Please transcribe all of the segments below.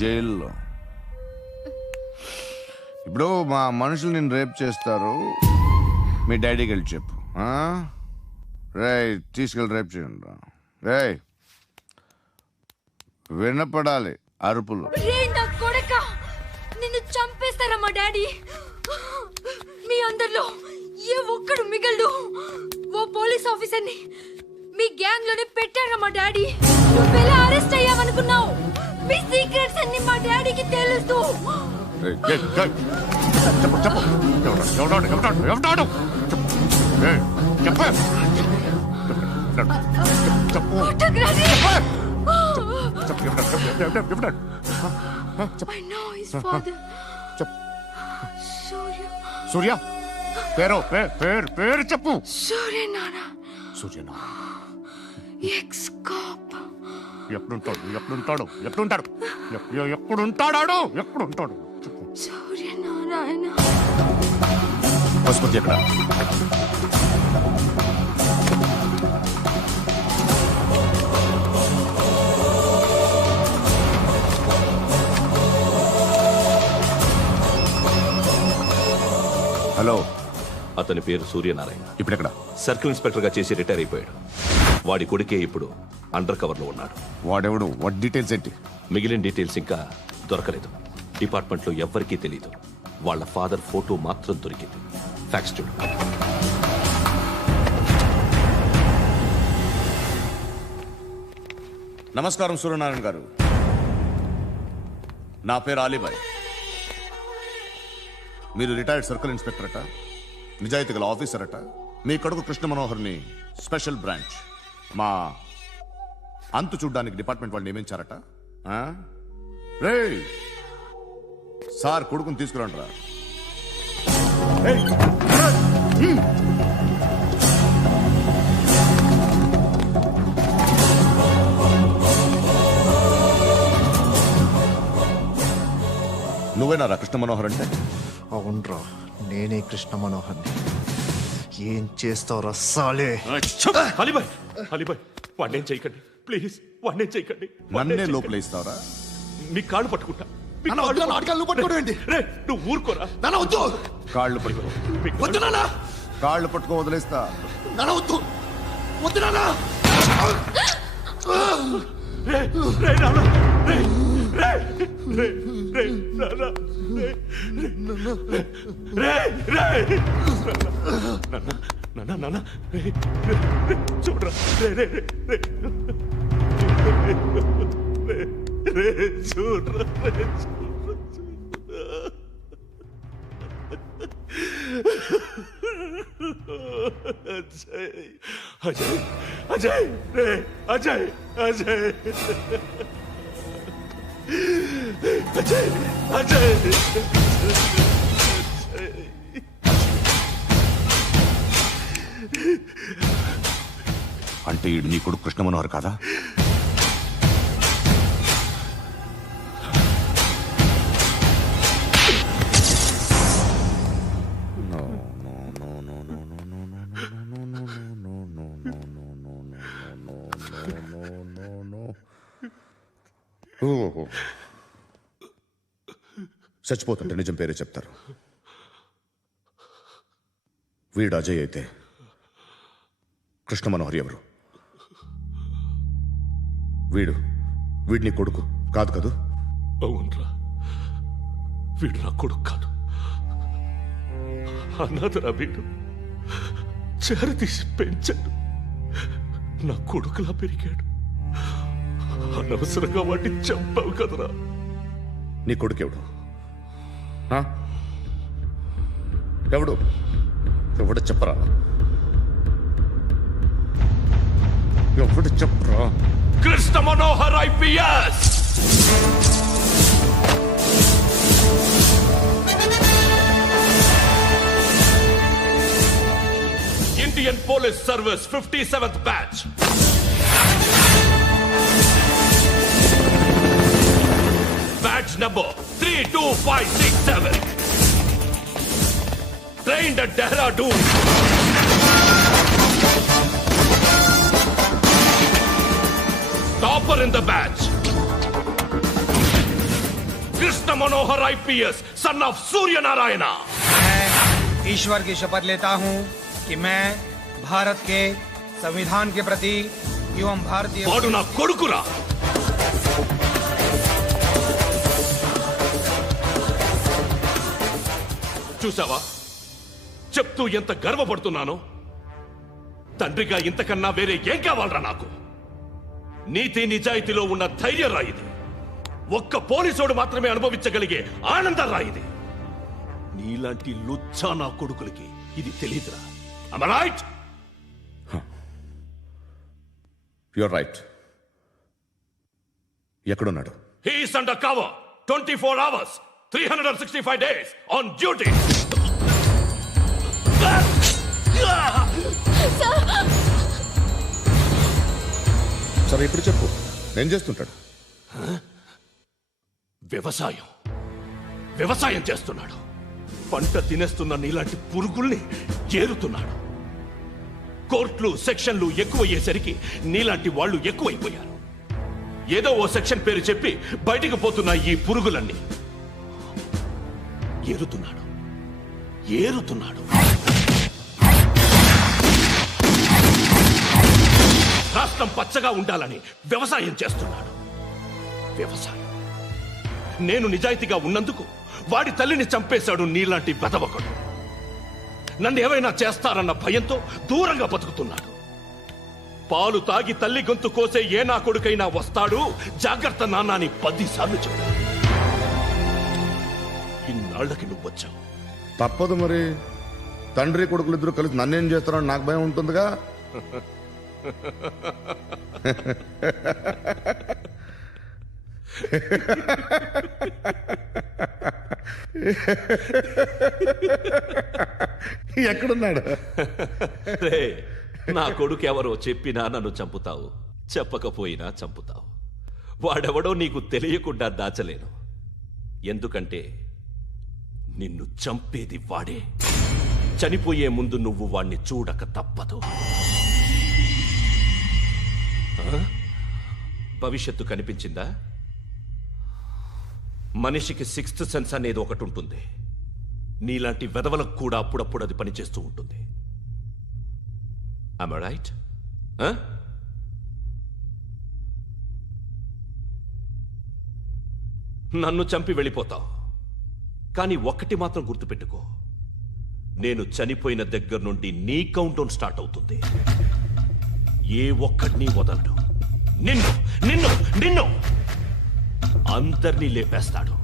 జైల్లో. ఇప్పుడు మా మనుషులు నేను రేప్ చేస్తారు, మీ డాడీకి వెళ్ళి చెప్పు. రే తీసుకెళ్ళి రేప్ చేయండి. రే వినపడాలి అరుపులు. నిన్ను చంపేస్తారా మా డాడీ? మీ అందరిలో ఏ ఒక్కడు మిగలడు. ఓ పోలీస్ ఆఫీసర్ని మీ గ్యాంగ్ లోనే పెట్టారా మా డాడీ? నువ్వెలా అరెస్ట్ అయ్యావనుకున్నావు? మీ సీక్రెట్స్ అన్ని మా డాడీకి తెలుసు. సూర్య పేరు పేరు చెప్పు. సూర్యనారాయణ. Suryanarayana ex cop. ఎప్పుడుంటాడు సూర్యనారాయణ. పశుపతి ఎక్కడ? హలో, అతని పేరు సూర్యనారాయణ. ఇప్పుడెక్కడ? సర్కిల్ ఇన్స్పెక్టర్ గా చేసి రిటైర్ అయిపోయాడు. వాడి కొడుకే ఇప్పుడు అండర్ కవర్ లో ఉన్నాడు. వాడెవడు? వాట్ డీటెయిల్స్ ఏంటి? మిగిలిన డీటెయిల్స్ ఇంకా దొరకలేదు. డిపార్ట్మెంట్ లో ఎవ్వరికీ తెలీదు. వాళ్ళ ఫాదర్ ఫోటో మాత్రం దొరికింది. ఫ్యాక్స్ చూడు. నమస్కారం సూర్యనారాయణ గారు. నా పేరు అలీబాయ్. మీరు రిటైర్డ్ సర్కిల్ ఇన్స్పెక్టర్ అట, నిజాయితీ గల ఆఫీసర్ అట. మీ కొడుకు కృష్ణ మనోహర్ని స్పెషల్ బ్రాంచ్ మా అంతు చూడ్డానికి డిపార్ట్మెంట్ వాళ్ళు నియమించారట. రే సార్ కొడుకుని తీసుకురండి రా. నువ్వేనా రా కృష్ణ మనోహర్ అంటే? అవునరా, నేనే కృష్ణ మనోహర్ని. ఏం చేస్తావురా సాలే? అలీబాయ్, అలీబాయ్ వాడినేం చేయకండి ప్లీజ్, వాడినేం చేయకండి. నన్నే లోపల ఇస్తావరా? మీ కాళ్ళు పట్టుకుంటా. నువ్వు ఊరుకోరా. కాళ్ళు పట్టుకో. కాళ్ళు పట్టుకో వదిలేస్తా. చూడరా అజయ్, అజయ్ రే, అజయ్, అజయ్, అజయ్, అజయ్. అంటే ఈడు నీ కొడుకు కృష్ణ మనోహర్ కాదా? చచ్చిపోతుంటే నిజం పేరే చెప్తారు. వీడు అజయ్ అయితే కృష్ణ మనోహర్ ఎవరు? వీడిని కొడుకు కాదు కదూ? అవునరా, వీడు నా కొడుకు కాదు. అన్నదరా వీడు. చేరతీసి పెంచాడు. నా కొడుకులా పెరిగాడు. అనవసరంగా వాడిని చంపావు కదరా. నీ కొడుకెవడు? ఎవడు? ఎవడు చెప్పరా? ఎవడు చెప్పరా? Krishna Manohar IPS. Indian police service 57th batch. Batch number 32567. Trained at Dehradun. Topper in the batch. Manohar IPS son of Surya Narayan. मैं ईश्वर की शपथ लेता हूं कि मैं भारत के संविधान के प्रति एवं भारतीय వాడు నా కొడుకురా। చూసావా చెప్తూ ఎంత గర్వపడుతున్నానో। తండ్రిగా ఇంతకన్నా వేరే ఏం కావాలరా నాకు? నీతి నిజాయితీలో ఉన్న ధైర్యం రా ఇది। ఒక్క పోలీసోడు మాత్రమే అనుభవించగలిగే ఆనందం రా ఇది। నీలాంటి లుచ్చా నా కొడుకులకి ఇది తెలియదురా। Am I right? You're right. ఎక్కడున్నాడు? He is under cover 24 hours 365 days on duty. సరే ఇప్పుడు చెప్పు, ఏం చేస్తుంటాడు? వ్యవసాయం చేస్తున్నాడు। పంట తినేస్తున్న నీలాంటి పురుగుల్ని చేరుతున్నాడు। కోర్టులు సెక్షన్లు ఎక్కువయ్యేసరికి నీలాంటి వాళ్ళు ఎక్కువైపోయారు। ఏదో ఓ సెక్షన్ పేరు చెప్పి బయటికి పోతున్న ఈ పురుగులన్నీ ఏరుతున్నాడు। రాష్ట్రం పచ్చగా ఉండాలని వ్యవసాయం చేస్తున్నాడు। నేను నిజాయితీగా ఉన్నందుకు వాడి తల్లిని చంపేశాడు నీలాంటి బెదవకుడు। నన్ను ఏమైనా చేస్తారన్న భయంతో దూరంగా బతుకుతున్నాడు। పాలు తాగి తల్లి గొంతు కోసే ఏ నా కొడుకైనా వస్తాడు, జాగ్రత్త నాన్న అని 10 సార్లు చెప్పాడు। ఇన్నాళ్లకి నువ్వు వచ్చావు। తప్పదు మరి, తండ్రి కొడుకులు ఇద్దరు కలిసి నన్నేం చేస్తారని నాకు భయం ఉంటుందిగా। ఎక్కడున్నాడు? నా కొడుకు ఎవరో చెప్పినా నన్ను చంపుతావు, చెప్పకపోయినా చంపుతావు। వాడెవడో నీకు తెలియకుండా దాచలేను, ఎందుకంటే నిన్ను చంపేది వాడే। చనిపోయే ముందు నువ్వు వాణ్ణి చూడక తప్పదు। భవిష్యత్తు కనిపించిందా? మనిషికి 6th సెన్స్ అనేది ఒకటి ఉంటుంది, నీలాంటి వెధవలకు కూడా అప్పుడప్పుడు అది పనిచేస్తూ ఉంటుంది। Am I right? నన్ను చంపి వెళ్ళిపోతావు, కానీ ఒక్కటి మాత్రం గుర్తుపెట్టుకో, నేను చనిపోయిన దగ్గర నుండి నీ కౌంట్ డౌన్ స్టార్ట్ అవుతుంది। ఏ ఒక్కడిని వదలడు, నిన్ను అందరినీ లేపేస్తాడు।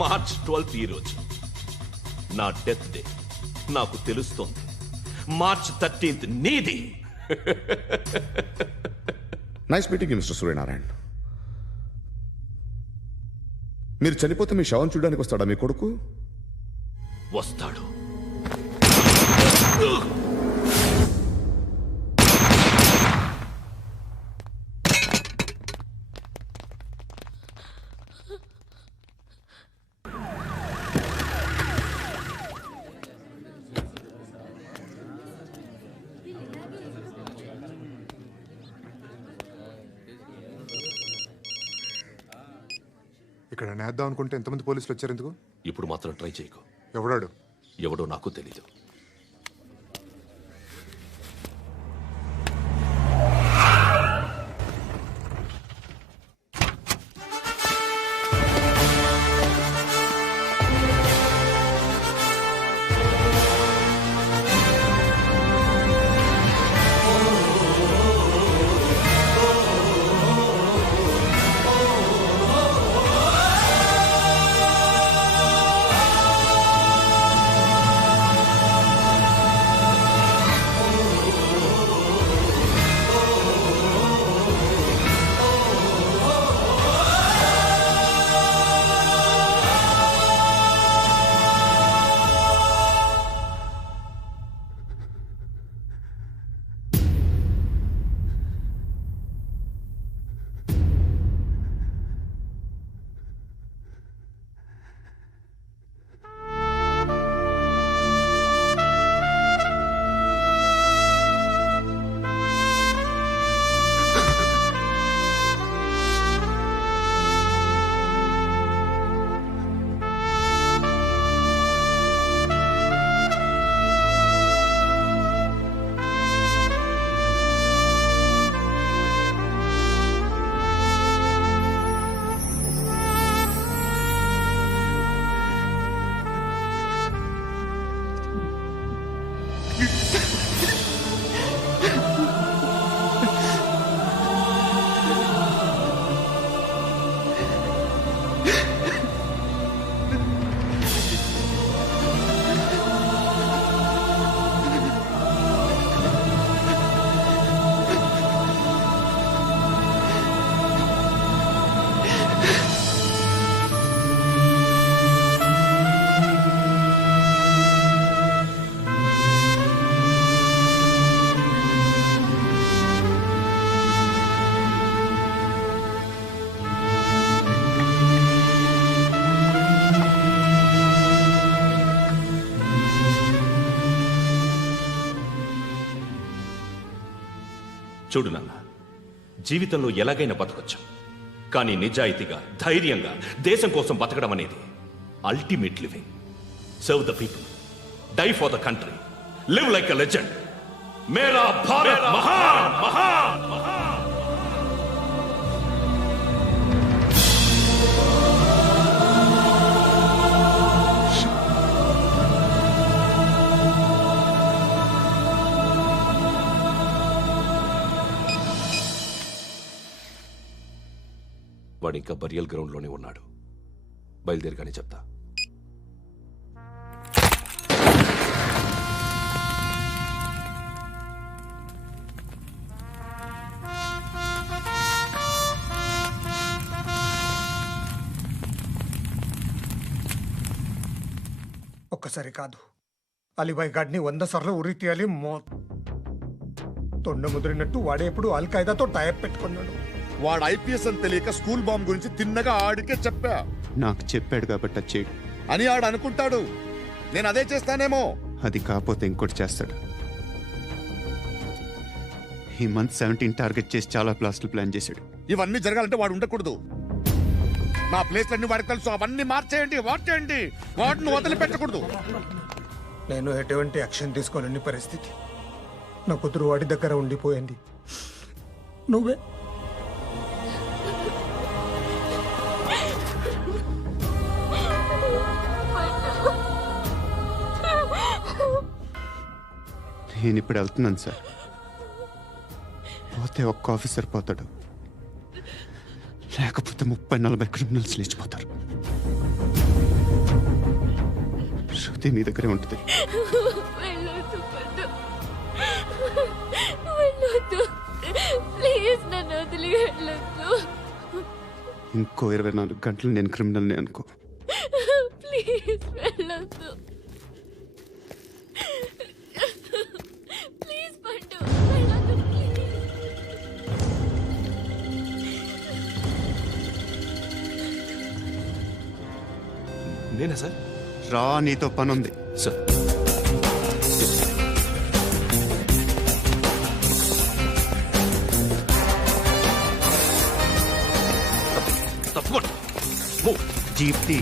మార్చ్ 12th ఈ రోజు నా డెత్ డే, నాకు తెలుస్తోంది। మార్చ్ 13th నీది। Nice meeting mister Suryanarayana. మీరు చనిపోతే మీ శవం చూడడానికి వస్తాడా మీ కొడుకు? వస్తాడు। ఇక్కడ నేద్దాం అనుకుంటే ఎంతమంది పోలీసులు వచ్చారు ఎందుకు? ఇప్పుడు మాత్రం ట్రై చేయకు. ఎవడో నాకు తెలీదు। చూడు నాన్న, జీవితంలో ఎలాగైనా బతకొచ్చు, కానీ నిజాయితీగా ధైర్యంగా దేశం కోసం బతకడం అనేది ultimate living. Serve the people, die for the country, live like a legend. మేరా భారత్ మహాన్ మహాన్ మహాన్. వాడు ఇంకా బరియల్ గ్రౌండ్లోనే ఉన్నాడు. బయలుదేరగానే చెప్తా. ఒక్కసారి కాదు, అలీబాయ్ గాడిని 100 సార్లు ఉరి తీయాలి. తొండ ముదిరినట్టు వాడే ఎప్పుడు అల్ ఖైదాతో టైప్ పెట్టుకున్నాడు. వాడు ఐపీఎస్ అని తెలియక స్కూల్ బాంబ్ గురించి తిన్నగా ఆడికే చెప్పా నాకు చెప్పాడు కాబట్టి అది చేయడు. అని ఆడు అనుకుంటాడు. నేను అదే చేస్తానేమో. అది కాకపోతే ఇంకోటి చేస్తాడు. ఈ మంత్ 17 టార్గెట్ చేసి చాలా బ్లాస్టులు ప్లాన్ చేశాడు. ఇవన్నీ జరగాలంటే వాడు ఉండకూడదు. నా ప్లేస్లన్నీ వాడికి తెలుసు. అవన్నీ మార్చేయండి, వాటేయండి. వాటిని వదిలిపెట్టకూడదు. నేను ఎటువంటి యాక్షన్ తీసుకోలేని పరిస్థితి. నా కూతురు వాడి దగ్గర ఉండిపోయింది. నువ్వే నేను ఇప్పుడు వెళ్తున్నాను సార్. పోతే ఒక్క ఆఫీసర్ పోతాడు, లేకపోతే 30-40 క్రిమినల్స్ లేచిపోతారు. శృతి మీ దగ్గరే ఉంటుంది. వెళ్ళొద్దు పండు, వెళ్ళొద్దు ప్లీజ్, నన్ను వదిలి వెళ్ళొద్దు. ఇంకో 24 గంటలు నేను క్రిమినల్ని అనుకో. ప్లీజ్ వెళ్ళొద్దు, ప్లీజ్ పండు వెళ్ళొద్దు ప్లీజ్. నేనా సార్? రా, నీతో పని ఉంది. సార్, తప్పకుండా. Jeep tea.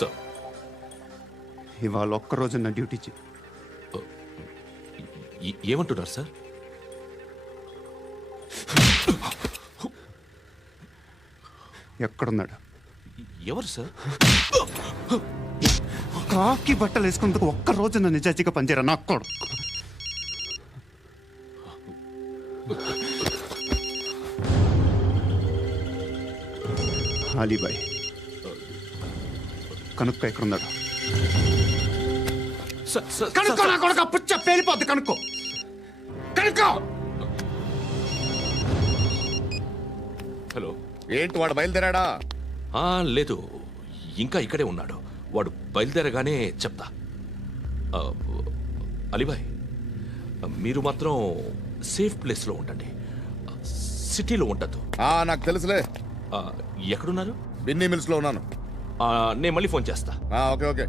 సార్, ఇవాళ ఒక్కరోజు నా డ్యూటీ చేయి. ఏమంటున్నారు సార్? ఎక్కడున్నాడు? ఎవరు సార్? కాకి బట్టలు వేసుకున్నందుకు ఒక్కరోజు నా నిజాయితీగా పనిచేయరా నాకు కూడా. అలీబాయ్ కనుక్కో, ఎక్కడున్నాడు? కనుక్కో నా కొడుకు, పుచ్చ పేలిపోద్ది. కనుక్కో కనుక్కో. హలో, ఏంటి వాడు బయలుదేరాడా? లేదు, ఇంకా ఇక్కడే ఉన్నాడు. వాడు బయలుదేరగానే చెప్తా. అలీబాయ్, మీరు మాత్రం సేఫ్ ప్లేస్లో ఉండండి, సిటీలో ఉండద్దు. నాకు తెలుసులే. ఎక్కడున్నారు? బిన్నీ మిల్స్ లో ఉన్నాను. నేను మళ్ళీ ఫోన్ చేస్తా. Okay okay.